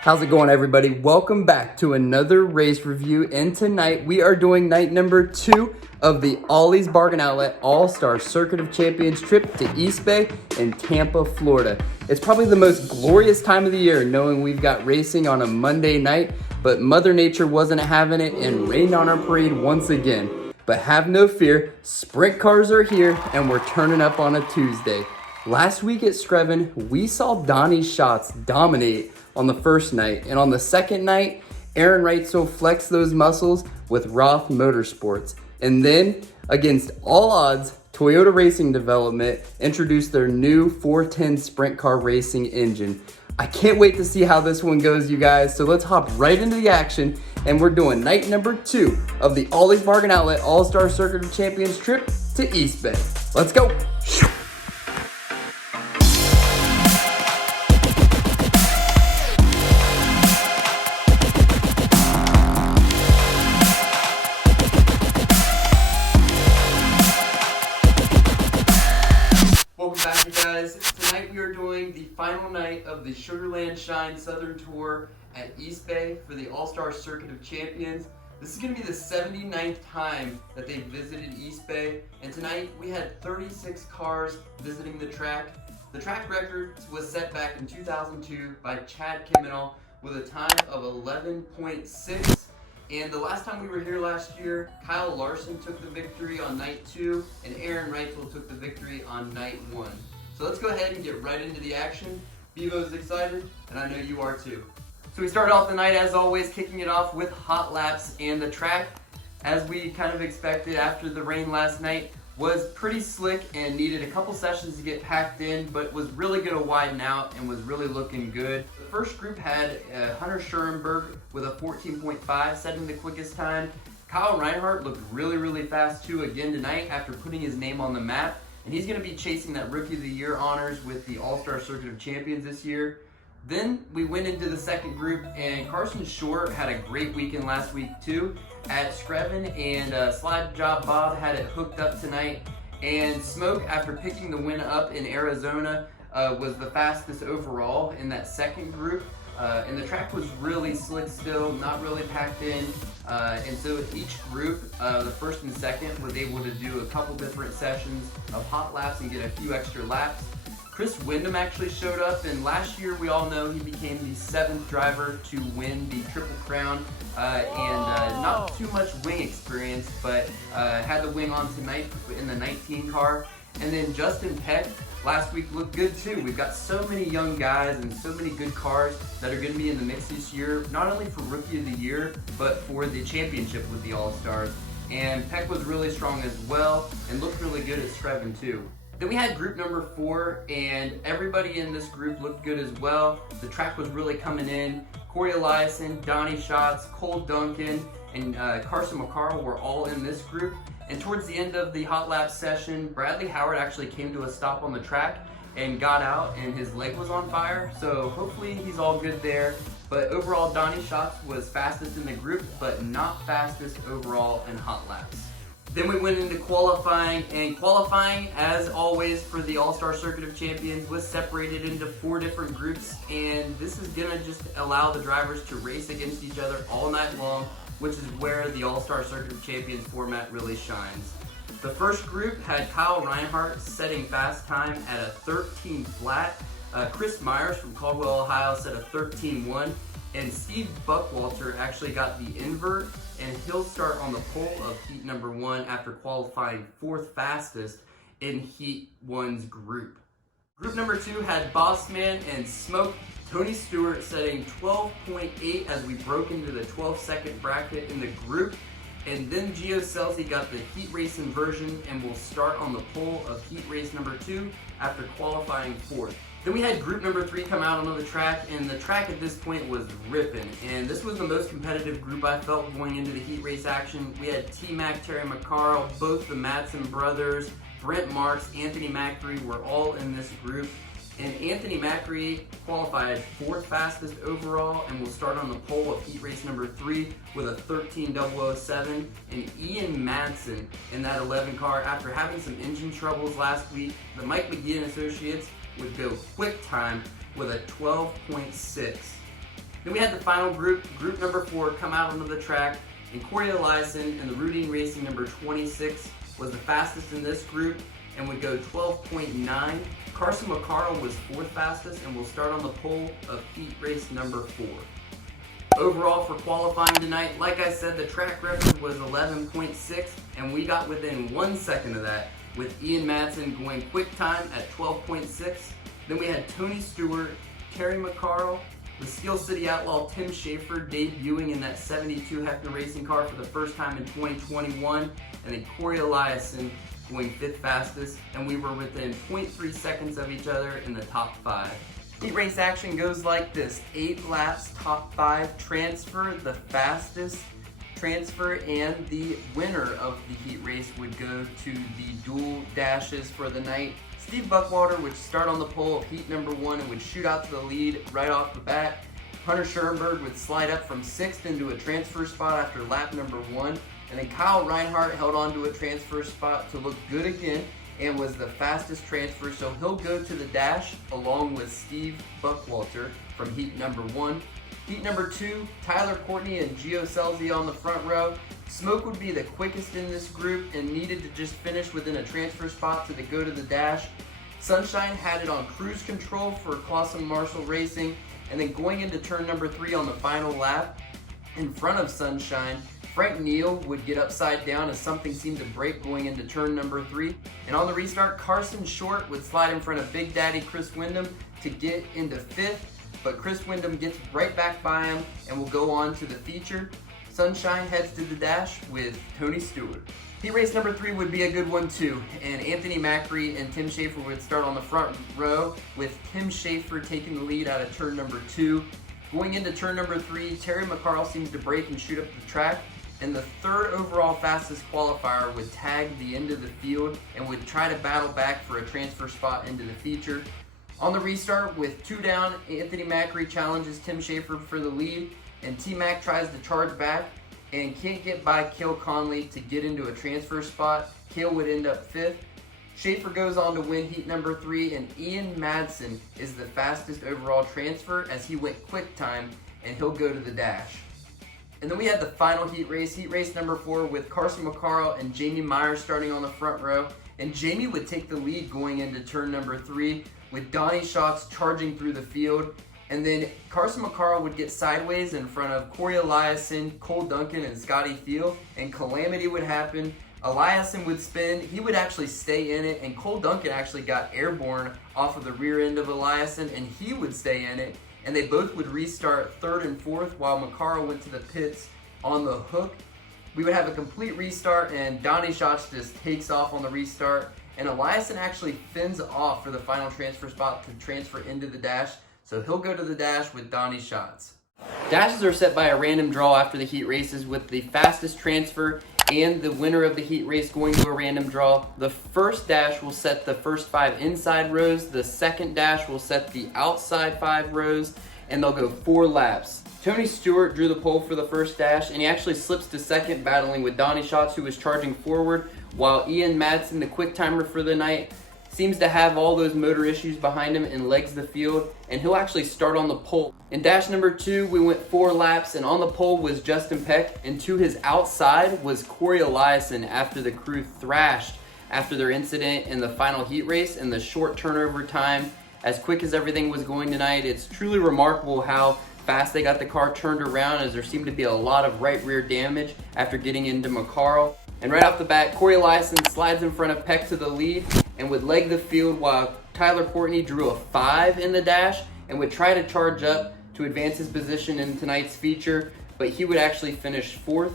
How's it going, everybody? Welcome back to another race review, and tonight we are doing night number 2 of the Ollie's Bargain Outlet All-Star Circuit of Champions trip to East Bay in Tampa, Florida. It's probably the most glorious time of the year, knowing we've got racing on a Monday night, but Mother Nature wasn't having it and rained on our parade once again. But have no fear, sprint cars are here and we're turning up on a Tuesday. Last week at Screven, we saw Donnie Schatz dominate on the first night, and on the second night, Aaron Reitzel flexed those muscles with Roth Motorsports. And then, against all odds, Toyota Racing Development introduced their new 410 Sprint Car Racing engine. I can't wait to see how this one goes, you guys, so let's hop right into the action, and we're doing night number 2 of the Ollie's Bargain Outlet All-Star Circuit of Champions trip to East Bay. Let's go! Welcome back, you guys. Tonight we are doing the final night of the Sugarland Shine Southern Tour at East Bay for the All-Star Circuit of Champions. This is going to be the 79th time that they visited East Bay, and tonight we had 36 cars visiting the track. The track record was set back in 2002 by Chad Kimenol with a time of 11.6. And the last time we were here last year, Kyle Larson took the victory on night 2, and Aaron Reitzel took the victory on night 1. So let's go ahead and get right into the action. Bevo's excited, and I know you are too. So we start off the night, as always, kicking it off with hot laps, and the track, as we kind of expected after the rain last night, was pretty slick and needed a couple sessions to get packed in, but was really going to widen out and was really looking good. The first group had Hunter Schurenberg with a 14.5, setting the quickest time. Kyle Reinhardt looked really fast too again tonight after putting his name on the map, and he's going to be chasing that Rookie of the Year honors with the All-Star Circuit of Champions this year. Then we went into the second group, and Carson Shore had a great weekend last week too at Screven, and Slide Job Bob had it hooked up tonight. And Smoke, after picking the win up in Arizona, was the fastest overall in that second group. And the track was really slick still, not really packed in. And so each group, the first and second, was able to do a couple different sessions of hot laps and get a few extra laps. Chris Windham actually showed up, and last year we all know he became the 7th driver to win the Triple Crown, and not too much wing experience, but had the wing on tonight in the 19 car. And then Justin Peck last week looked good too. We've got so many young guys and so many good cars that are going to be in the mix this year, not only for Rookie of the Year, but for the championship with the All-Stars. And Peck was really strong as well and looked really good at Screven too. Then we had group number 4, and everybody in this group looked good as well. The track was really coming in. Corey Eliason, Donnie Schatz, Cole Duncan, and Carson McCarl were all in this group. And towards the end of the hot lap session, Bradley Howard actually came to a stop on the track and got out, and his leg was on fire. So hopefully he's all good there. But overall, Donnie Schatz was fastest in the group, but not fastest overall in hot laps. Then we went into qualifying, and qualifying, as always for the All-Star Circuit of Champions, was separated into 4 different groups, and this is gonna just allow the drivers to race against each other all night long, which is where the All-Star Circuit of Champions format really shines. The first group had Kyle Reinhardt setting fast time at a 13 flat. Chris Myers from Caldwell, Ohio set a 13.1. And Steve Buckwalter actually got the invert, and he'll start on the pole of heat number 1 after qualifying 4th fastest in heat 1's group. Group number 2 had Bossman and Smoke. Tony Stewart setting 12.8 as we broke into the 12-second bracket in the group. And then Gio Scelzi got the heat race inversion and will start on the pole of heat race number 2 after qualifying 4th. Then we had group number 3 come out onto the track, and the track at this point was ripping. And this was the most competitive group I felt going into the heat race action. We had T-Mac, Terry McCarl, both the Madsen brothers, Brent Marks, Anthony Macri were all in this group. And Anthony Macri qualified 4th fastest overall and will start on the pole of heat race number 3 with a 13.007. And Ian Madsen in that 11 car, after having some engine troubles last week, the Mike McGee and Associates would go quick time with a 12.6. Then we had the final group number 4, come out onto the track, and Corey Eliason and the Rudine Racing number 26 was the fastest in this group and would go 12.9. Carson McCarl was 4th fastest and will start on the pole of heat race number 4. Overall for qualifying tonight, like I said, the track record was 11.6, and we got within 1 second of that with Ian Madsen going quick time at 12.6. Then we had Tony Stewart, Terry McCarl, the Steel City Outlaw Tim Schaefer debuting in that 72 Hector racing car for the first time in 2021, and then Corey Eliason going 5th fastest, and we were within 0.3 seconds of each other in the top 5. Heat race action goes like this: 8 laps, top 5 transfer, the fastest transfer, and the winner of the heat race would go to the dual dashes for the night. Steve Buckwalter would start on the pole of heat number 1 and would shoot out to the lead right off the bat. Hunter Schoenberg would slide up from 6th into a transfer spot after lap number 1. And then Kyle Reinhardt held on to a transfer spot to look good again and was the fastest transfer, so he'll go to the dash along with Steve Buckwalter from heat number 1. Heat number 2, Tyler Courtney and Gio Scelzi on the front row. Smoke would be the quickest in this group and needed to just finish within a transfer spot to go to the dash. Sunshine had it on cruise control for Clausen Marshall Racing, and then going into turn number 3 on the final lap, in front of Sunshine, Frank Neal would get upside down as something seemed to break going into turn number 3. And on the restart, Carson Short would slide in front of Big Daddy Chris Windham to get into 5th, but Chris Windham gets right back by him and will go on to the feature. Sunshine heads to the dash with Tony Stewart. Heat race number 3 would be a good one too, and Anthony Macri and Tim Schaefer would start on the front row, with Tim Schaefer taking the lead out of turn number 2. Going into turn number 3, Terry McCarl seems to break and shoot up the track, and the 3rd overall fastest qualifier would tag the end of the field and would try to battle back for a transfer spot into the feature. On the restart, with 2 down, Anthony Macri challenges Tim Schaefer for the lead, and T-Mac tries to charge back and can't get by Cale Conley to get into a transfer spot. Cale would end up 5th. Schaefer goes on to win heat number 3, and Ian Madsen is the fastest overall transfer as he went quick time, and he'll go to the dash. And then we had the final heat race number 4, with Carson McCarl and Jamie Myers starting on the front row. And Jamie would take the lead going into turn number 3, with Donnie Schatz charging through the field. And then Carson McCarl would get sideways in front of Corey Eliason, Cole Duncan, and Scotty Thiel, and calamity would happen. Eliason would spin, he would actually stay in it, and Cole Duncan actually got airborne off of the rear end of Eliason, and he would stay in it, and they both would restart 3rd and 4th while McCarl went to the pits on the hook. We would have a complete restart, and Donnie Schatz just takes off on the restart, and Eliason actually fins off for the final transfer spot to transfer into the dash, so he'll go to the dash with Donnie Schatz. Dashes are set by a random draw after the heat races, with the fastest transfer and the winner of the heat race going to a random draw. The first dash will set the first 5 inside rows, the second dash will set the outside 5 rows, and they'll go 4 laps. Tony Stewart drew the pole for the first dash, and he actually slips to second, battling with Donnie Schatz, who was charging forward, while Ian Madsen, the quick timer for the night, seems to have all those motor issues behind him and legs the field, and he'll actually start on the pole. In dash number 2, we went 4 laps, and on the pole was Justin Peck, and to his outside was Corey Eliason after the crew thrashed after their incident in the final heat race and the short turnover time. As quick as everything was going tonight, it's truly remarkable how fast they got the car turned around, as there seemed to be a lot of right rear damage after getting into McCarl. And right off the bat, Corey Eliason slides in front of Peck to the lead and would leg the field, while Tyler Courtney drew a 5 in the dash and would try to charge up to advance his position in tonight's feature, but he would actually finish 4th.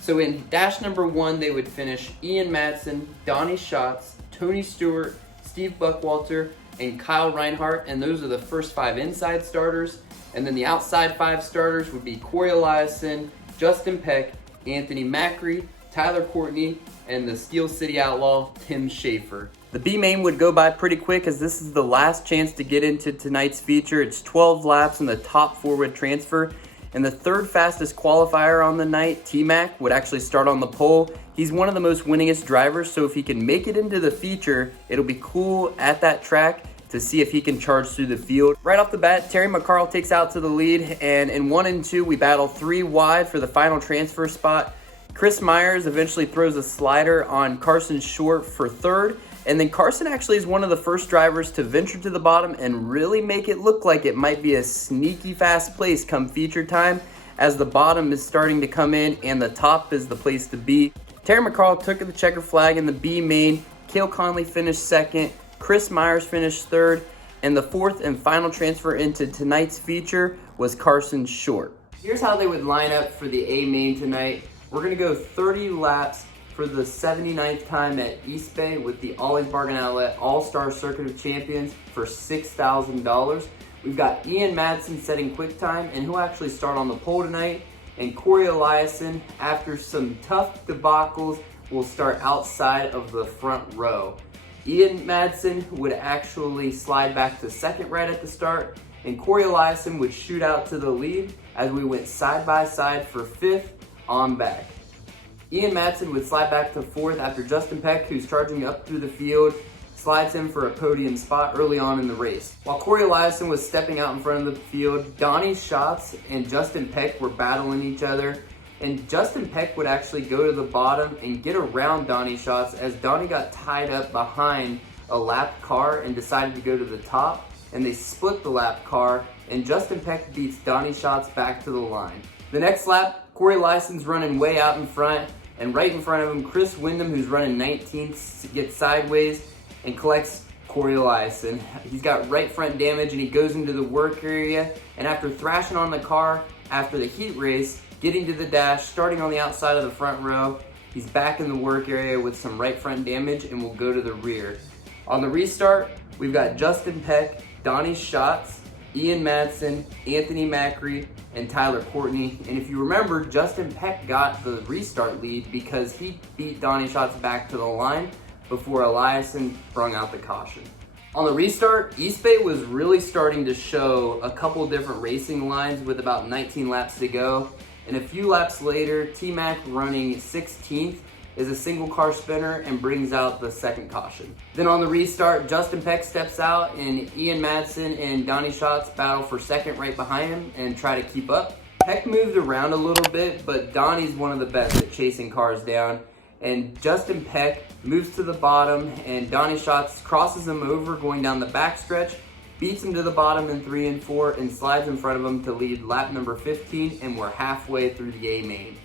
So in dash number 1, they would finish Ian Madsen, Donnie Schatz, Tony Stewart, Steve Buckwalter, and Kyle Reinhardt, and those are the first 5 inside starters. And then the outside 5 starters would be Corey Eliason, Justin Peck, Anthony Macri, Tyler Courtney, and the Steel City Outlaw, Tim Schaefer. The B main would go by pretty quick, as this is the last chance to get into tonight's feature. It's 12 laps and the top 4 would transfer. And the 3rd fastest qualifier on the night, T-Mac, would actually start on the pole. He's one of the most winningest drivers, so if he can make it into the feature, it'll be cool at that track to see if he can charge through the field. Right off the bat, Terry McCarl takes out to the lead, and in 1 and 2, we battle 3 wide for the final transfer spot. Chris Myers eventually throws a slider on Carson Short for third, and then Carson actually is one of the first drivers to venture to the bottom and really make it look like it might be a sneaky fast place come feature time, as the bottom is starting to come in and the top is the place to be. Terry McCarl took the checker flag in the B main, Cale Conley finished second, Chris Myers finished third, and the fourth and final transfer into tonight's feature was Carson Short. Here's how they would line up for the A main tonight. We're gonna go 30 laps for the 79th time at East Bay with the Ollie's Bargain Outlet All-Star Circuit of Champions for $6,000. We've got Ian Madsen setting quick time, and he'll actually start on the pole tonight. And Corey Eliason, after some tough debacles, will start outside of the front row. Ian Madsen would actually slide back to second right at the start, and Corey Eliason would shoot out to the lead as we went side by side for fifth on back. Ian Madsen would slide back to fourth after Justin Peck, who's charging up through the field, slides in for a podium spot early on in the race. While Corey Eliason was stepping out in front of the field, Donnie Schatz and Justin Peck were battling each other, and Justin Peck would actually go to the bottom and get around Donnie Schatz as Donnie got tied up behind a lap car and decided to go to the top, and they split the lap car, and Justin Peck beats Donnie Schatz back to the line. The next lap, Corey Eliason's running way out in front, and right in front of him, Chris Windham, who's running 19th, gets sideways and collects Corey Eliason. He's got right front damage, and he goes into the work area, and after thrashing on the car after the heat race, getting to the dash, starting on the outside of the front row, he's back in the work area with some right front damage and will go to the rear. On the restart, we've got Justin Peck, Donnie Schatz, Ian Madsen, Anthony Macri, and Tyler Courtney. And if you remember, Justin Peck got the restart lead because he beat Donnie Schatz back to the line before Eliason brung out the caution. On the restart, East Bay was really starting to show a couple different racing lines with about 19 laps to go. And a few laps later, T-Mac running 16th is a single car spinner and brings out the second caution. Then on the restart, Justin Peck steps out and Ian Madsen and Donnie Schatz battle for second right behind him and try to keep up. Peck moved around a little bit, but Donnie's one of the best at chasing cars down. And Justin Peck moves to the bottom and Donnie Schatz crosses him over going down the backstretch, beats him to the bottom in 3 and 4, and slides in front of him to lead lap number 15, and we're halfway through the A main.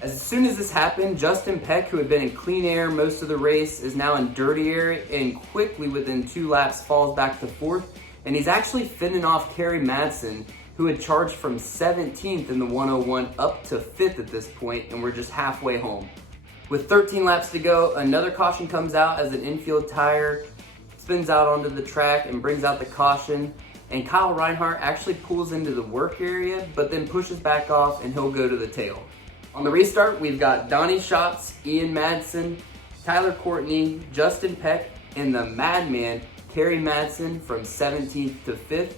As soon as this happened, Justin Peck, who had been in clean air most of the race, is now in dirty air and quickly within 2 laps falls back to 4th, and he's actually fending off Kerry Madsen, who had charged from 17th in the 101 up to 5th at this point, and we're just halfway home. With 13 laps to go, another caution comes out as an infield tire spins out onto the track and brings out the caution, and Kyle Reinhardt actually pulls into the work area, but then pushes back off and he'll go to the tail. On the restart, we've got Donnie Schatz, Ian Madsen, Tyler Courtney, Justin Peck, and the madman, Kerry Madsen from 17th to 5th.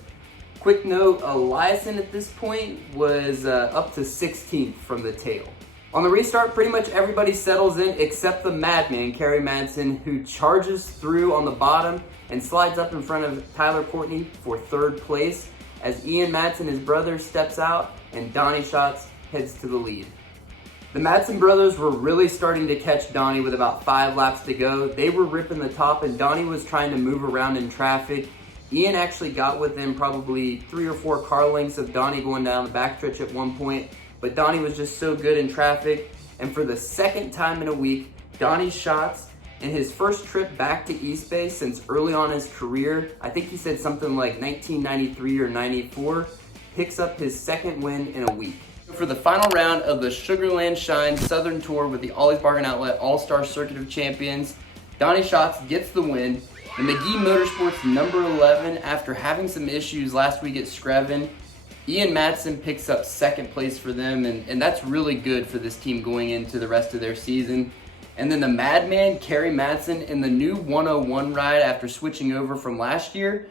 Quick note, Eliason at this point was up to 16th from the tail. On the restart, pretty much everybody settles in except the madman, Kerry Madsen, who charges through on the bottom and slides up in front of Tyler Courtney for 3rd place as Ian Madsen, his brother, steps out and Donnie Schatz heads to the lead. The Madsen brothers were really starting to catch Donnie with about 5 laps to go. They were ripping the top and Donnie was trying to move around in traffic. Ian actually got within probably 3 or 4 car lengths of Donnie going down the backstretch at one point, but Donnie was just so good in traffic. And for the 2nd time in a week, Donnie Schatz, in his first trip back to East Bay since early on his career, I think he said something like 1993 or 94, picks up his 2nd win in a week. For the final round of the Sugar Land Shine Southern Tour with the Ollie's Bargain Outlet All-Star Circuit of Champions, Donnie Schatz gets the win. The McGee Motorsports number 11, after having some issues last week at Screven, Ian Madsen picks up 2nd place for them, and that's really good for this team going into the rest of their season. And then the madman, Kerry Madsen, in the new 101 ride after switching over from last year,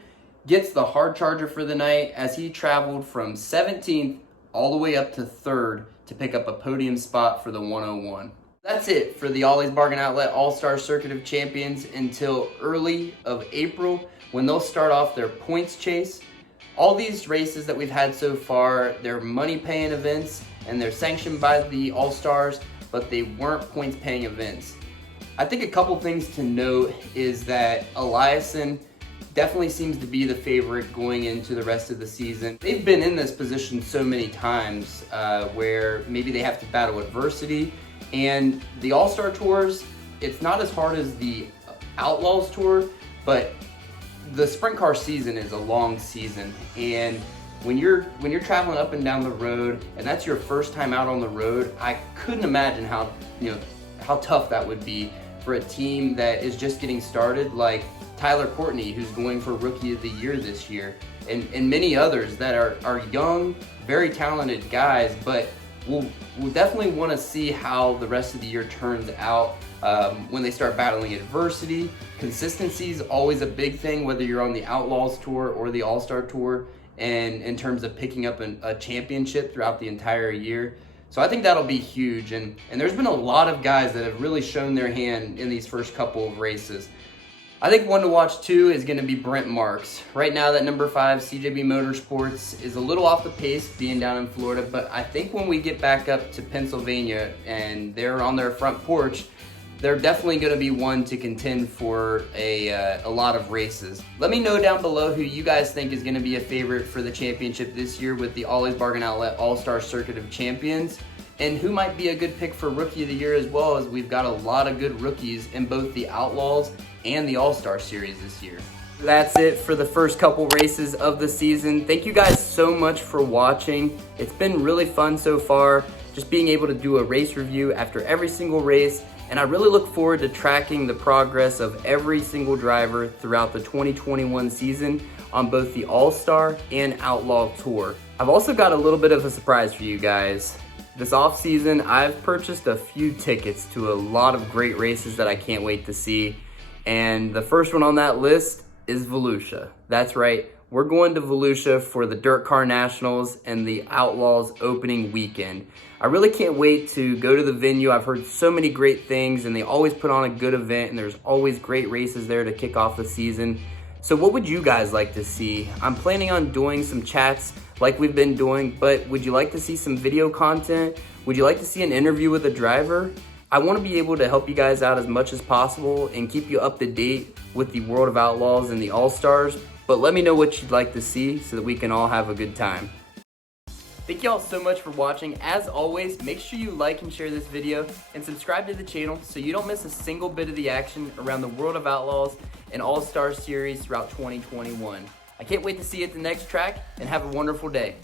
gets the hard charger for the night as he traveled from 17th all the way up to 3rd to pick up a podium spot for the 101. That's it for the Ollie's Bargain Outlet All-Star Circuit of Champions until early of April, when they'll start off their points chase. All these races that we've had so far, they're money-paying events and they're sanctioned by the All-Stars, but they weren't points-paying events. I think a couple things to note is that Eliason definitely seems to be the favorite going into the rest of the season. They've been in this position so many times where maybe they have to battle adversity, and the All-Star Tours, it's not as hard as the Outlaws Tour, but the sprint car season is a long season, and when you're traveling up and down the road and that's your first time out on the road, I couldn't imagine how tough that would be for a team that is just getting started, like Tyler Courtney, who's going for Rookie of the Year this year, and many others that are young, very talented guys, but we'll definitely want to see how the rest of the year turns out when they start battling adversity. Consistency is always a big thing, whether you're on the Outlaws Tour or the All-Star Tour, and in terms of picking up a championship throughout the entire year. So I think that'll be huge, and there's been a lot of guys that have really shown their hand in these first couple of races. I think one to watch too is going to be Brent Marks. Right now that number 5 CJB Motorsports is a little off the pace being down in Florida, but I think when we get back up to Pennsylvania and they're on their front porch, they're definitely going to be one to contend for a lot of races. Let me know down below who you guys think is going to be a favorite for the championship this year with the Ollie's Bargain Outlet All-Star Circuit of Champions, and who might be a good pick for Rookie of the Year, as well as we've got a lot of good rookies in both the Outlaws and the All-Star Series this year. That's it for the first couple races of the season. Thank you guys so much for watching. It's been really fun so far, just being able to do a race review after every single race, and I really look forward to tracking the progress of every single driver throughout the 2021 season on both the All-Star and Outlaw Tour. I've also got a little bit of a surprise for you guys. This off season, I've purchased a few tickets to a lot of great races that I can't wait to see. And the first one on that list is Volusia. That's right, we're going to Volusia for the Dirt Car Nationals and the Outlaws opening weekend. I really can't wait to go to the venue. I've heard so many great things, and they always put on a good event, and there's always great races there to kick off the season. So what would you guys like to see? I'm planning on doing some chats like we've been doing, but would you like to see some video content? Would you like to see an interview with a driver? I want to be able to help you guys out as much as possible and keep you up to date with the World of Outlaws and the All-Stars, but let me know what you'd like to see so that we can all have a good time. Thank you all so much for watching. As always, make sure you like and share this video and subscribe to the channel so you don't miss a single bit of the action around the World of Outlaws and All-Star Series throughout 2021. I can't wait to see you at the next track, and have a wonderful day.